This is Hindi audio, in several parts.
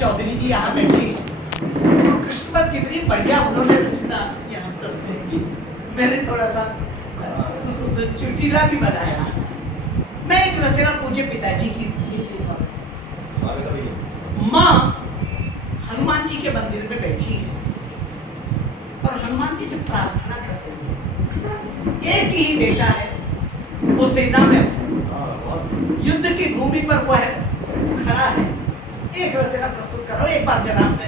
चौधरी जी यहाँ बैठी हैं। कृष्ण पर कितनी बढ़िया उन्होंने रचना यहाँ प्रस्तुत की। मैंने थोड़ा सा उसे चुटीला भी बनाया। मैं एक रचना पूज्य पिताजी की माँ हनुमान जी के मंदिर में बैठी है और हनुमान जी से प्रार्थना करते हैं। एक ही बेटा है, वो सेना में है, युद्ध की भूमि पर वो है, खड़ा है। एक रचना प्रस्तुत करो एक बार जनाब ने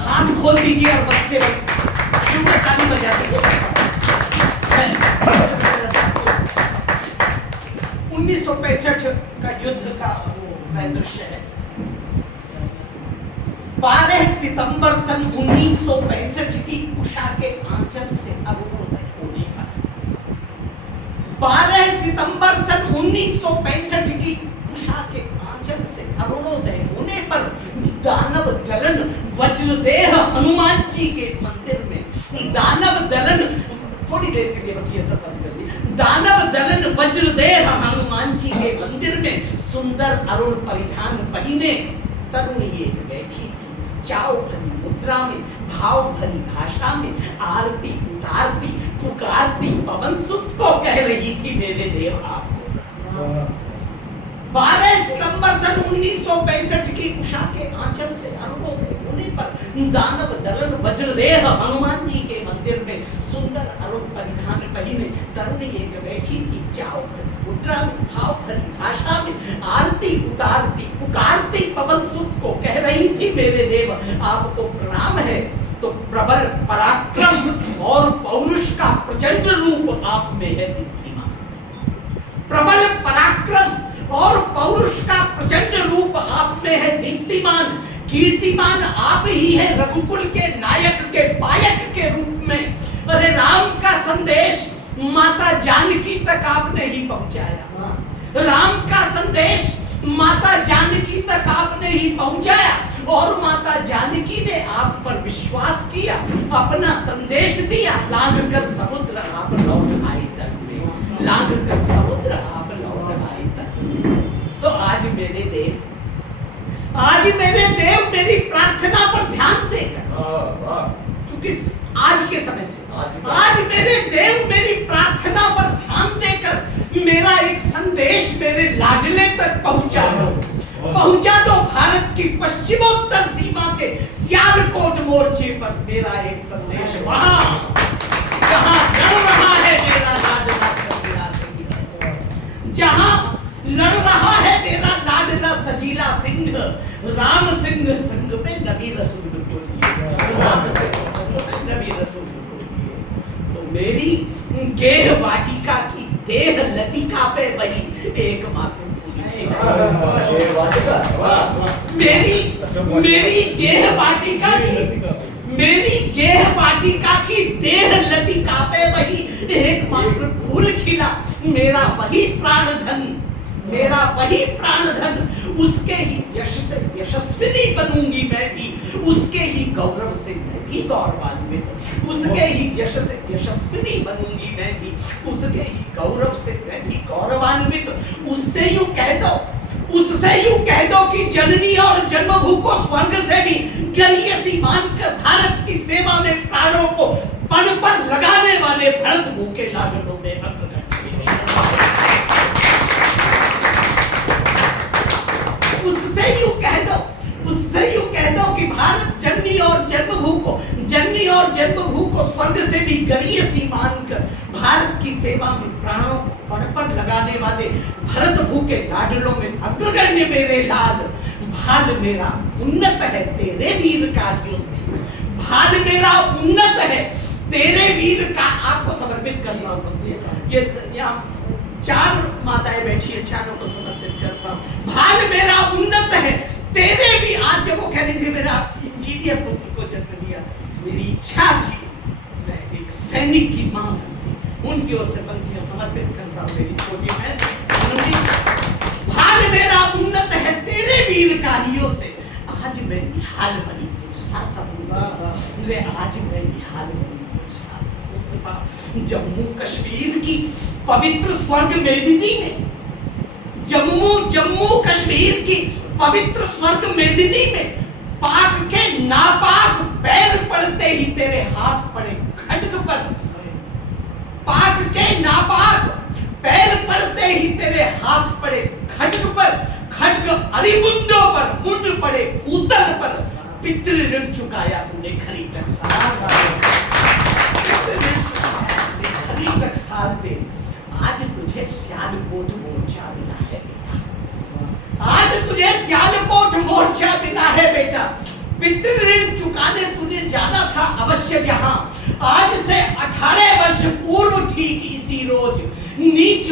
हाथ खोल दीजिए और बसते रहो, ताली बजा दीजिए। 1965 का युद्ध का वो दृश्य है। 12 सितंबर सन 1965 की उषा के आंचल से अरुणोदय होने का। 12 सितंबर सन 1965 की उषा के आंचल से अरुणोदय होने पर दानव दलन वज्रदेह हनुमान जी के मंदिर में, दानव दलन, थोड़ी देर के लिए बस ये सब बंद कर दी। दानव दलन वज्रदेह हनुमान जी के मंदिर में सुंदर अरुण परिधान पहिने तरुण एक बैठी थी। चाव भरी मुद्रा में, भाव भरी भाषा में आरती उतारती पुकारती पवन सुत को कह रही थी, मेरे देव आपको। 12 सितंबर सन 1965 की उषा के आंचल से अरुणोदय होने पर दानव दलन वज्रदेह हनुमान जी के मंदिर में सुंदर अरुण परिधान पहिने तरुण एक बैठी थी। चाव भरी मुद्रा में, भाव भरी भाषा में आरती उतारती पुकारती पवन सुत को कह रही थी, मेरे देव आपको प्रणाम है। तो प्रबल पराक्रम और पौरुष का प्रचंड रूप आप में है दीप्तिमान। प्रबल पराक्रम और पौरुष का प्रचंड रूप आप में है दीप्तिमान। कीर्तिमान आप ही है रघुकुल के नायक के पायक के रूप में। अरे राम का संदेश माता जानकी तक आपने ही पहुंचाया। राम का संदेश माता जानकी तक आपने ही पहुंचाया और माता जानकी ने आप पर विश्वास किया, अपना संदेश दिया। लांघ कर समुद्र आप लौट आए तट में, लांघ कर समुद्र आप लौट आए तट में। तो आज मेरे देव मेरी प्रार्थना पर ध्यान देकर, क्योंकि आज के समय से आज मेरे देव मेरी प्रार्थना पर ध्यान देकर मेरा एक संदेश मेरे लाडले तक पहुंचा दो। भारत की पश्चिमोत्तर सीमा के सियालकोट मोर्चे पर मेरा एक संदेश, वहां जहां लड़ रहा है मेरा लाडला सजीला सिंह, जहां लड़ रहा है मेरा लाडला सजीला सिंह, राम सिंह संग में नबी रसूल बोलिए, राम सिंह संग में नबी रसूल बोलिए। तो मेरी गेह वाटिका की देह लतिका पे वही एकमात्र मेरी गेह वाटिका की देह लतिका पे वही एकमात्र फूल खिला। मेरा वही प्राणधन, उसके ही यश से यशस्विनी बनूंगी मैं भी, उसके ही गौरव से मैं भी गौरवान्वित, उसके ही यश से यशस्विनी बनूंगी मैं भी, उसके ही गौरव से मैं भी गौरवान्वित। उससे यूं कह दो कि जननी और जन्मभू को स्वर्ग से भी गरियसी मानकर भारत की सेवा में प्राणों को पण पर लगाने वाले भरत भूखे लाडलों में उससे यूं कह दो कि भारत जननी और जन्मभू को स्वर्ग से भी गरियसी मानकर भारत की सेवा में प्राणों को पण पर लगाने वाले भरत भूखे लाडलों में अग्रगण्य मेरे लाल। भाल मेरा उन्नत है तेरे वीर कार्यों से, भाल मेरा उन्नत है तेरे वीर का आपको समर्पित करता हूँ। ये यहाँ 4 माताएं बैठी है, चारों को समर्पित करता हूँ। भाल मेरा उन्नत है तेरे भी। आज जब वो कह रही थी मेरा इंजीनियर पुत्र को जन्म दिया, मेरी इच्छा थी मैं एक सैनिक की मां बनती, उनकी ओर से पंक्तियां समर्पित करता हूँ मेरी छोटी बहन। भाल मेरा उन्नत है तेरे वीर कार्यों से, आज मैं निहाल बनी तुझसा सपूत, आज मैं निहाल बनी तुझसा सपूत। जम्मू कश्मीर की पवित्र स्वर्ग मेदिनी में, जम्मू कश्मीर की पवित्र स्वर्ग मेदिनी में पाक के नापाक पैर पड़ते ही तेरे हाथ पड़े खड्ग पर, पाक के नापाक पैर पड़ते ही तेरे हाथ पड़े खड्ग पर, खड्ग अरिमुंडों पर, मुंड पड़े उतर पर, पितृ ऋण चुकाया तूने खरी टकसाल दे। आज तुझे सियालकोट मोर्चा मिला है बेटा, आज तुझे सियालकोट मोर्चा मिला है बेटा। पितृ ऋण चुकाने तुझे जाना था अवश्य यहाँ, आज से 18 वर्ष पूर्व ठीक इसी रोज नीच